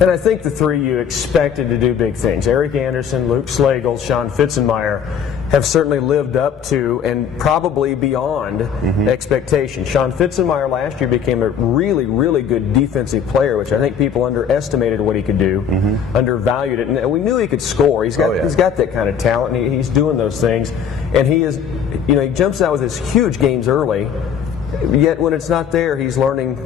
And I think the three you expected to do big things. Eric Anderson, Luke Slagle, Sean Fitzenmeyer have certainly lived up to and probably beyond expectation. Sean Fitzenmeyer last year became a really, really good defensive player, which I think people underestimated what he could do, undervalued it. And we knew he could score. He's got that kind of talent, and he's doing those things. And he is, he jumps out with his huge games early, yet when it's not there, he's learning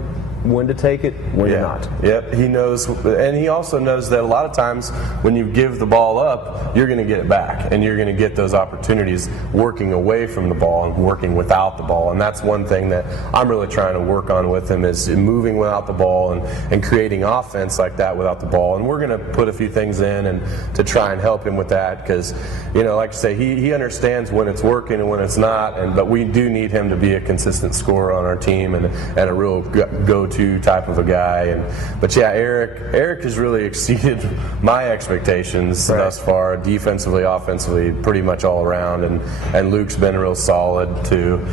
when to take it, when to not. Yep, he knows, and he also knows that a lot of times when you give the ball up, you're going to get it back, and you're going to get those opportunities working away from the ball and working without the ball. And that's one thing that I'm really trying to work on with him, is moving without the ball and creating offense like that without the ball. And we're going to put a few things in and to try and help him with that, because, like I say, he understands when it's working and when it's not. But we do need him to be a consistent scorer on our team and a real go-to type of a guy. But yeah, Eric has really exceeded my expectations thus far, defensively, offensively, pretty much all around, and Luke's been real solid too.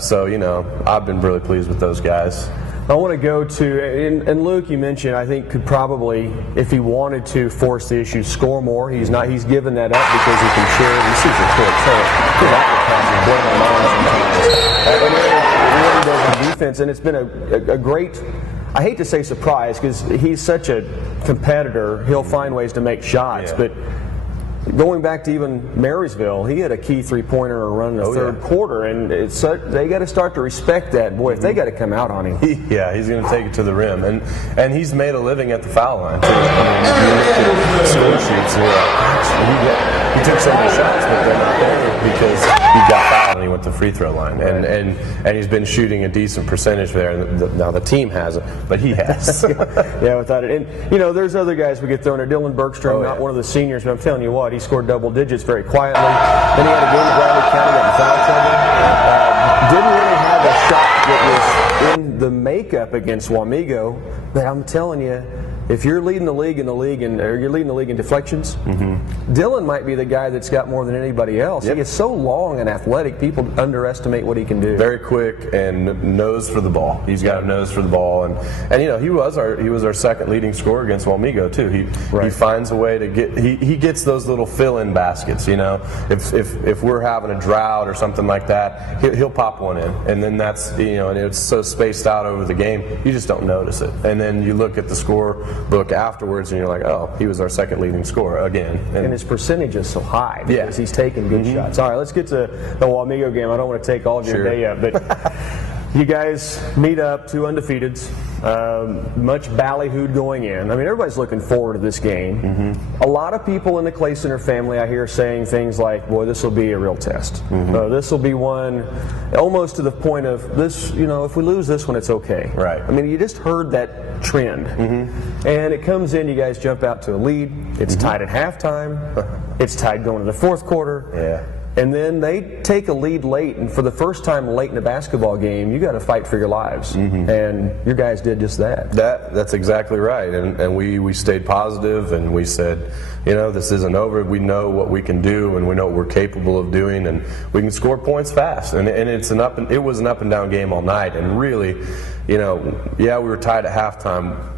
So I've been really pleased with those guys. I want to go to, and Luke, you mentioned, I think could probably, if he wanted to force the issue, score more. He's not. He's given that up because he can share. He sees the defense, and it's been a great, I hate to say surprise, because he's such a competitor. He'll find ways to make shots, but going back to even Marysville, he had a key three-pointer or run in the third quarter, and they got to start to respect that. Boy, if they got to come out on him. He's going to take it to the rim, and he's made a living at the foul line too. I mean, if you look at score sheets, he took some of the shots, but they're not there because he got fouled and he went to the free throw line, and he's been shooting a decent percentage there. Now the team hasn't, but he has. Without it. And there's other guys we get thrown there. Dylan Bergstrom, not one of the seniors, but I'm telling you what, he scored double digits very quietly. Then he had a game at Bradley County, got in foul trouble. Didn't really have a shot that was in the makeup against Wamego, but I'm telling you, if you're leading the league or you're leading the league in deflections, Dylan might be the guy that's got more than anybody else. He is so long and athletic, people underestimate what he can do. Very quick and nose for the ball. He's got a nose for the ball, and he was our second leading scorer against Wamego too. He finds a way to get he gets those little fill-in baskets. If we're having a drought or something like that, he'll pop one in, and then that's and it's so spaced out over the game, you just don't notice it. And then you look at the score book afterwards, and you're like, oh, he was our second leading scorer again. And his percentage is so high because he's taking good shots. All right, let's get to the Wamego game. I don't want to take all of your day up, but you guys meet up, 2 undefeateds, much ballyhooed going in. I mean, everybody's looking forward to this game. A lot of people in the Clay Center family, I hear, saying things like, boy, this will be a real test. This will be one almost to the point of this, if we lose this one, it's okay. Right. I mean, you just heard that trend. And it comes in, you guys jump out to a lead. It's tied at halftime. It's tied going to the fourth quarter. And then they take a lead late, and for the first time late in a basketball game, you got to fight for your lives. And your guys did just that. That's exactly right. And we stayed positive, and we said, this isn't over. We know what we can do, and we know what we're capable of doing, and we can score points fast. And it was an up and down game all night. And really, we were tied at halftime.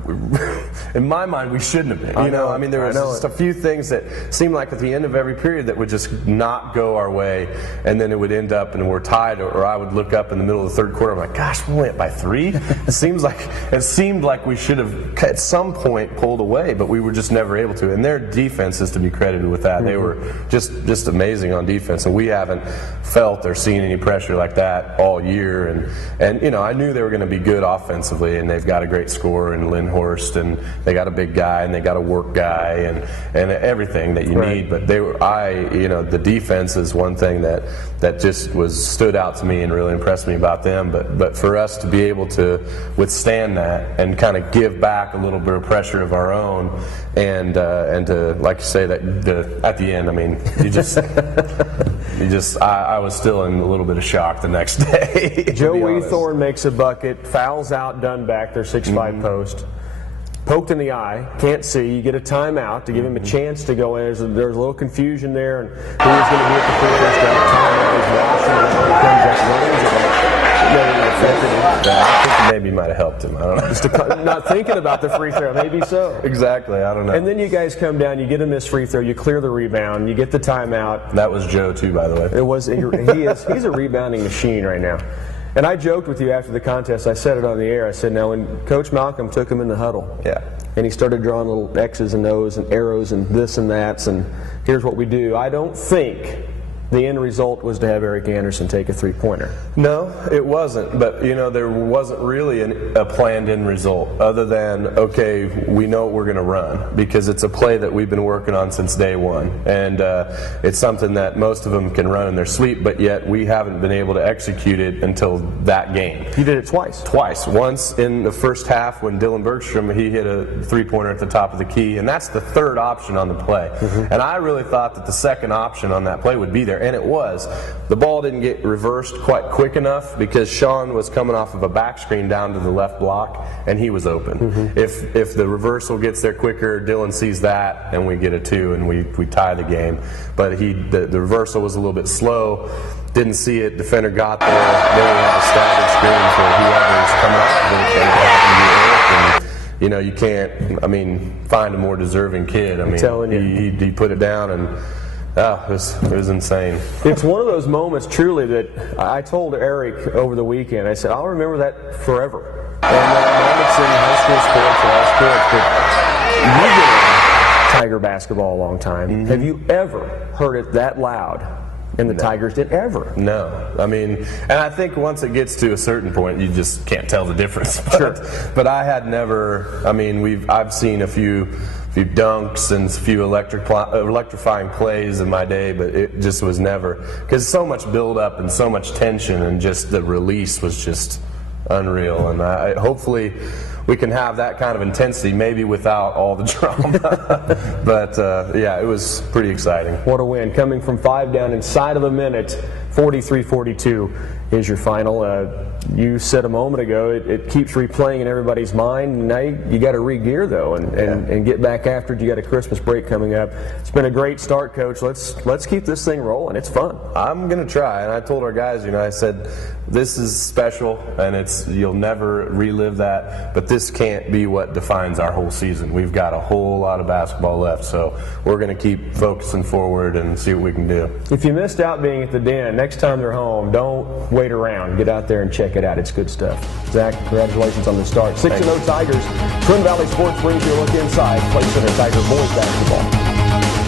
In my mind, we shouldn't have been. I mean, there was just a few things that seemed like at the end of every period that would just not go our way, and then it would end up and we're tied, or I would look up in the middle of the third quarter, I'm like, gosh, we went by 3? It seemed like we should have at some point pulled away, but we were just never able to. And their defense is to be credited with that. They were just amazing on defense, and we haven't felt or seen any pressure like that all year. And I knew they were going to be good offensively, and they've got a great scorer in Lynn Horst, and they got a big guy, and they got a work guy, and everything that you need. But the defense is one thing that just stood out to me and really impressed me about them. But for us to be able to withstand that and kind of give back a little bit of pressure of our own, and to, like you say, that at the end, I mean, I was still in a little bit of shock the next day. Joe Weethorn makes a bucket, fouls out Dunback, their 6'5" post. Poked in the eye, can't see. You get a timeout to give him a chance to go in. There's a little confusion there, and who was going to be at the free throw line? Timeout is Washington. Comes out, runs it. The I think maybe might have helped him. I don't know. Just not thinking about the free throw, maybe so. Exactly, I don't know. And then you guys come down, you get a missed free throw, you clear the rebound, you get the timeout. That was Joe too, by the way. It was. He's a rebounding machine right now. And I joked with you after the contest. I said it on the air. I said, now when Coach Malcolm took him in the huddle, and he started drawing little X's and O's and arrows and this and that, and here's what we do. I don't think the end result was to have Eric Anderson take a three-pointer. No, it wasn't. But, you know, there wasn't really a planned end result other than, okay, we know what we're going to run because it's a play that we've been working on since day one. And it's something that most of them can run in their sleep, but yet we haven't been able to execute it until that game. You did it twice. Twice. Once in the first half when Dylan Bergstrom, he hit a three-pointer at the top of the key, and that's the third option on the play. And I really thought that the second option on that play would be there. And it was. The ball didn't get reversed quite quick enough because Sean was coming off of a back screen down to the left block, and he was open. If the reversal gets there quicker, Dylan sees that, and we get a 2, and we tie the game. But the reversal was a little bit slow. Didn't see it. Defender got there. Then we had a staggered screen for whoever's coming off of it. And it happened to be Eric, and you know, you can't, I mean, find a more deserving kid. I mean, telling you. He put it down, and it was insane. It's one of those moments, truly, that I told Eric over the weekend. I said, I'll remember that forever. And moments in high school sports and all sports, but you've been in Tiger basketball a long time. Have you ever heard it that loud? And the Tigers did ever? No. I mean, and I think once it gets to a certain point, you just can't tell the difference. But I had never. I mean, I've seen a few dunks and a few electrifying plays in my day, but it just was never, because so much build up and so much tension, and just the release was just unreal. And hopefully we can have that kind of intensity, maybe without all the drama. But yeah, it was pretty exciting. What a win. Coming from 5 down inside of a minute, 43-42 is your final. You said a moment ago, it keeps replaying in everybody's mind. Now you got to re-gear, though, and get back after it. You got a Christmas break coming up. It's been a great start, Coach. Let's keep this thing rolling. It's fun. I'm going to try, and I told our guys, you know, I said, this is special, and you'll never relive that, but this can't be what defines our whole season. We've got a whole lot of basketball left, so we're going to keep focusing forward and see what we can do. If you missed out being at the Den, next time they're home, don't wait around. Get out there and check it out. It's good stuff. Zach, congratulations on the start. 6-0 Tigers. Twin Valley Sports brings you a look inside Play Center Tiger boys basketball.